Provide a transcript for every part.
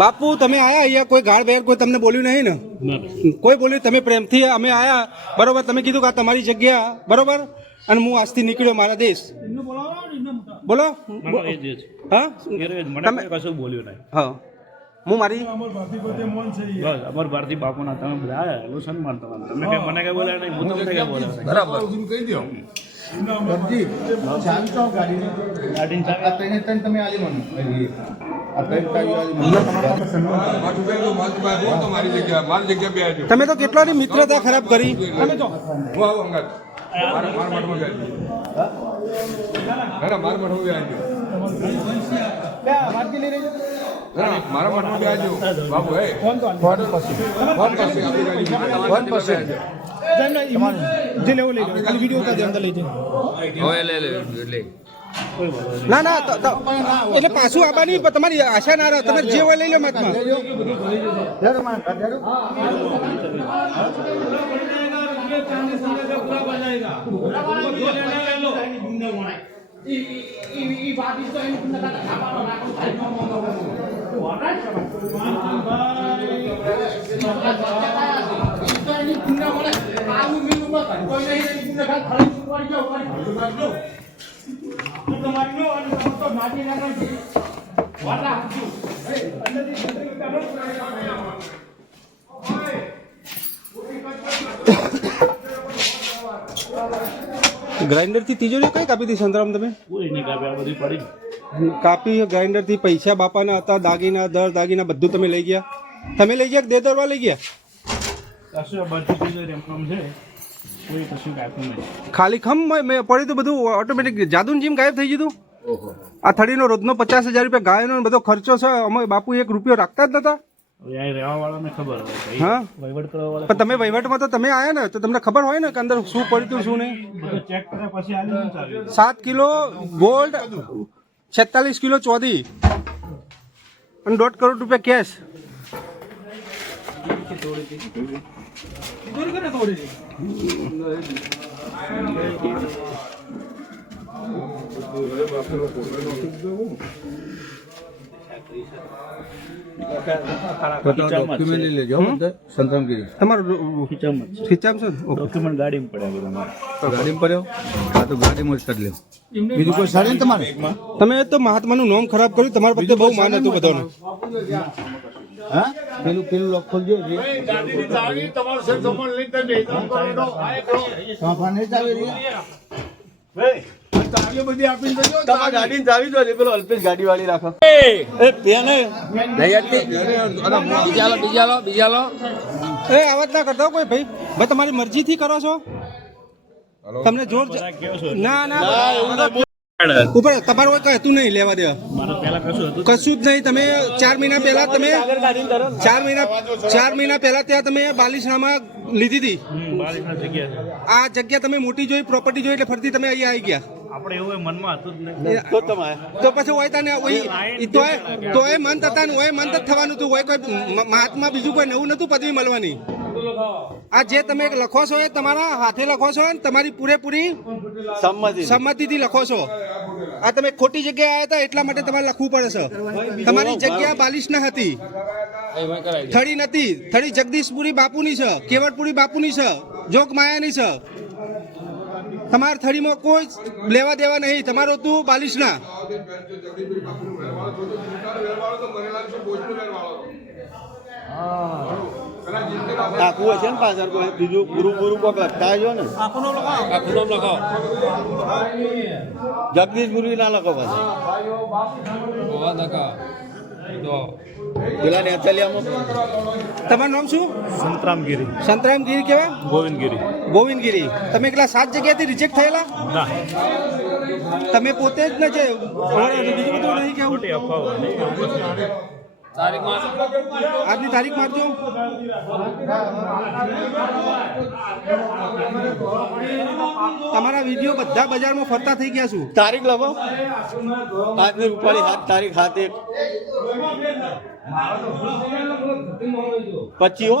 બાપુ તમે આયા અહીંયા? કોઈ ગાળ બેર કોઈ તમને બોલ્યું નહીં ને? કોઈ બોલ્યું? તમે પ્રેમથી અમે આયા. બરોબર તમે કીધું કે આ તમારી જગ્યા. બરોબર? અને હું આજથી નીકળ્યો મારા દેશ. બોલો. હા? મને કશું બોલ્યું નહીં. હા. હું મારી બસ અમાર ભારતી બાપુના તમે બધા એનું સન્માન તમારું. તમે કઈ મને કઈ બોલ્યા નહીં હું તમને કઈ બોલ્યા બરાબર. ગાડીને. મારી જગ્યા મારી જગ્યા બે આવજો તમે તો કેટલાની મિત્રતા ખરાબ કરી હું મારા મઠમાં બે આવજો ના ના મારા મઠમાં બે આવજો ના, ના, મારા મઠમાં બે આવજો બાબુ હે ફોન પછી ફોન પછી આપણી ગાડી ફોન પછી ના ના એટલે પાછું આવવાની તમારી આશા ના રહે તમે જે હોય લઈ લો મતમાં તિજોરી કઈ કાપી હતી સંતરામ તમે? કોઈ નહીં કાપી આ બધી પડી. કાપી ગ્રાઇન્ડરથી પૈસા બાપાના હતા દાગીના દર દાગીના બધું તમે લઈ ગયા? તમે લઈ ગયા કે દરવા લઈ ગયા? બધી છે. કોઈ કશું ખાલી ખમ મેં પડ્યું તો બધું ઓટોમેટિક જાદુન જીમ ગાયબ થઈ ગયું આ થડીનો રોજનો પચાસ હજાર રૂપિયા ગાયનો બધો ખર્ચો છે અમે બાપુ એક રૂપિયો રાખતા જ નતા. પણ તમે વહીવટમાં તો તમે આયા ને તો તમને ખબર હોય ને કે અંદર શું પડ્યું હતું શું નહીં? સાત કિલો ગોલ્ડ છેતાલીસ કિલો ચોધી અને દોઢ કરોડ રૂપિયા કેશ ડોક્યુમેન્ટ લેજો સંતરામગીરી તમારું ખીચામાં જ છે ખીચામ છે ને? ઓકે. ડોક્યુમેન્ટ ગાડીમાં પડ્યા બધા મારા ગાડીમાં પડ્યો હા તો મહાત્મા નું કરી લ્યો બીજું કોઈ સાડે ને તમારે તમે તો મહાત્માનું નામ ખરાબ કર્યું તમારા પ્રત્યે બહુ માન હતું બધાનું હા? પેલું પેલું લોક ખોલજો તમારા ગાડીની ચાવી દો પેલો અલ્પેશ ગાડી વાળી રાખો. એ પેન એ આવાજ ના કરતા હો ભાઈ. ભાઈ તમારી મરજીથી કરો છો? તમને જોર ના ના ઉપર તમારું કોઈ હતું નહીં લેવા દેવા? મારા પહેલા કશું હતું કશું જ નહીં. તમે ચાર મહિના પહેલા તમે ચાર મહિના ચાર મહિના પહેલા ત્યાં તમે બાલિશનામાં લીધી હતી. આ જગ્યા તમે મોટી જોઈ પ્રોપર્ટી જોઈ એટલે ફરતી તમે અહીંયા આવી ગયા. આપણે એવું મનમાં હતું જ નહીં. તો તમારે. તો પછી હોય તને ઓય મન થતા ને ઓય મન જ થવાનું હતું. હોય કોઈ મહાત્મા બીજું કોઈ નવું નતું પદવી મળવાની. આ જે તમે લખો છો એ તમારા હાથે લખો છો ને તમારી પૂરેપૂરી સંમતિ સંમતિથી લખો છો. આ તમે ખોટી જગ્યાએ આવ્યા હતા, એટલા માટે તમારે લખવું પડે છે. તમારી જગ્યા બાલિશ ના હતી. થડી નથી. થડી જગદીશપુરી બાપુની છે કેવડપુરી બાપુની છે જોગ માયાની છે. તમારા થડીમાં કોઈ લેવા દેવા નહીં. તમારું તું બાલિશ ના ટાંકવું હશે ને પાછળ કોઈ? બીજું ગુરુ ગુરુ કોક લખતા આવજો ને? જગદીશ ગુરુ ના લખો પાછળ પેલા નેતલિયામાં તમારું નામ શું? સંતરામગીરી. સંતરામગીરી કેવા? ગોવિંદગીરી. ગોવિંદગીરી. તમે એકલા સાત જગ્યાએથી રિજેક્ટ થયેલા? ના. તમે પોતે જ ને જે બીજું બધું નહીં કેવું? ખોટી અફવાઓ. નહીં. આજની તારીખ મારજો. તમારા વીડિયો બધા બજારમાં ફરતા થઈ ગયા છું. તારીખ લખો આજની રૂપાળી સાત તારીખ હાથ એક. પચી હો.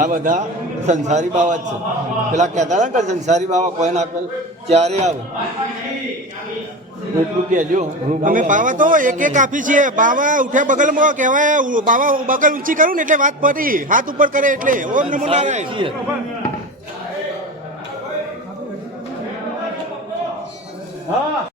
આ બધા સંસારી બાવા જ છે. પેલા કહેતા હતા કે સંસારી બાવા કોઈ ના કરે ચારે આવે. એટલું કહેજો. અમે બાવા તો એક એક આપી છીએ. બાવા ઉઠ્યા બગલમાં કહેવાય બાવા બગલ ઊંચી કરું ને એટલે વાત પડી હાથ ઉપર કરે એટલે. ઓમ નમો નારાયણ. છીએ.